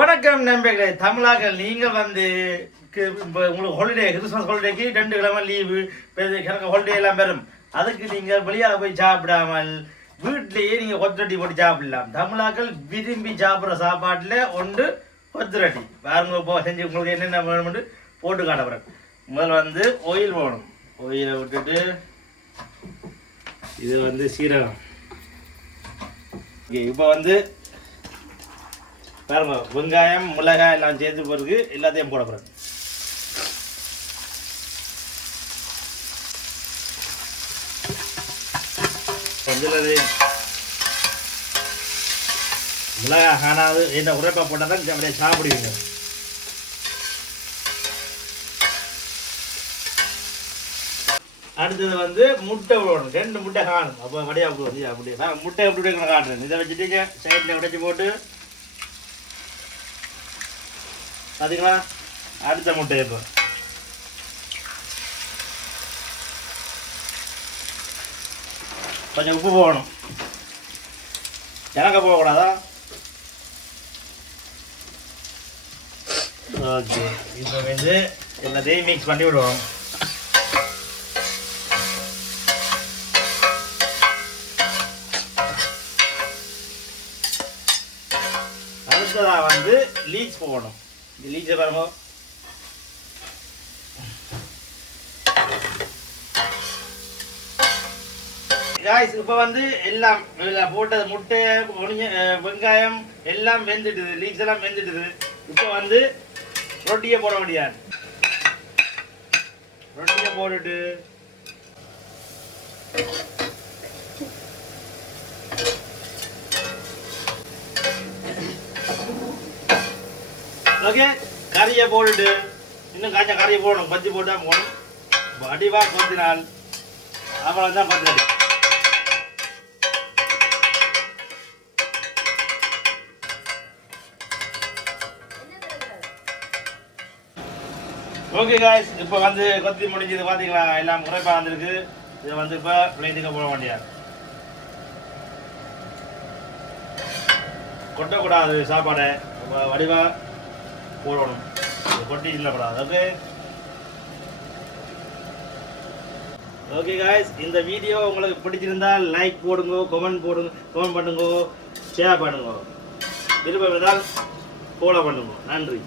வணக்கம் நண்பர்களே, தமிழாக நீங்கள் வந்து உங்களுக்கு ஹாலிடே, கிறிஸ்மஸ் ஹாலிடேக்கு 2 கிழமை லீவு, எனக்கு ஹாலிடே எல்லாம் வரும். அதுக்கு நீங்கள் வெளியாக போய் சாப்பிடாமல் வீட்டிலேயே நீங்கள் கொத்தரட்டி போட்டு சாப்பிடலாம். தமிழாக்கள் விரும்பி சாப்பிட்ற சாப்பாட்டில் ஒன்று கொத்தரட்டி. பாருங்க, இப்போ செஞ்சு உங்களுக்கு என்னென்ன வேணும்னு போட்டு காட்டுறேன். முதல்ல வந்து ஆயில் போகணும். ஆயிலை விட்டுட்டு இது வந்து சீரகம். இப்போ வந்து பாருங்க, வெங்காயம் மிளகாய் எல்லாம் சேர்த்து பிறகு எல்லாத்தையும் போட போகிறேன். கொஞ்சம் மிளகாய் காணாது என்ன உரைப்பா போட்டால் தான் அப்படியே சாப்பிடுவீங்க. அடுத்தது வந்து முட்டை விடணும். 2 முட்டை காணும். அப்போ வடியா அப்படியே அப்படியே நான் முட்டை எப்படி காட்டுறேன். இதை வச்சுட்டீங்க, சைடில் உடைச்சி போட்டு பார்த்தீங்களா. அடுத்த முட்டை இப்போ கொஞ்சம் உப்பு போகணும். எனக்கு போகக்கூடாதா? ஓகே, இப்போ வந்து எல்லாத்தையும் மிக்ஸ் பண்ணி விடுவோம். அடுத்ததாக வந்து லீச் போகணும். லீச்சை பாருங்க. காய்ஸ், இப்போ வந்து எல்லாம் போட்டது முட்டை வெங்காயம் எல்லாம் வெந்துட்டுது, லீக்ஸ் எல்லாம் வெந்துட்டுது. இப்போ வந்து ரொட்டியை போட முடியாது. ரொட்டியை போட்டுட்டு ஓகே, கறியை போட்டுட்டு இன்னும் காய்ச்ச கறியை போடணும். பஜ்ஜி போட்டா போகணும். அடிவா கொஞ்ச அப்புறம் தான் பத்து. ஓகே காய்ஸ், இப்போ வந்து கொத்தி முடிஞ்சது. பார்த்தீங்களா, எல்லாம் குறைப்பாக வந்துருக்கு. இதை வந்து இப்போ பிளேட்டுக்கு போட வேண்டியாது. கொட்டக்கூடாது சாப்பாடை, வடிவாக போடணும். கொட்டி இல்லப்படாது. ஓகே ஓகே காய்ஸ், இந்த வீடியோ உங்களுக்கு பிடிச்சிருந்தால் லைக் போடுங்க, கமெண்ட் பண்ணுங்க, ஷேர் பண்ணுங்க. விருப்பம் இருந்தால் ஃபாலோ பண்ணுங்க. நன்றி.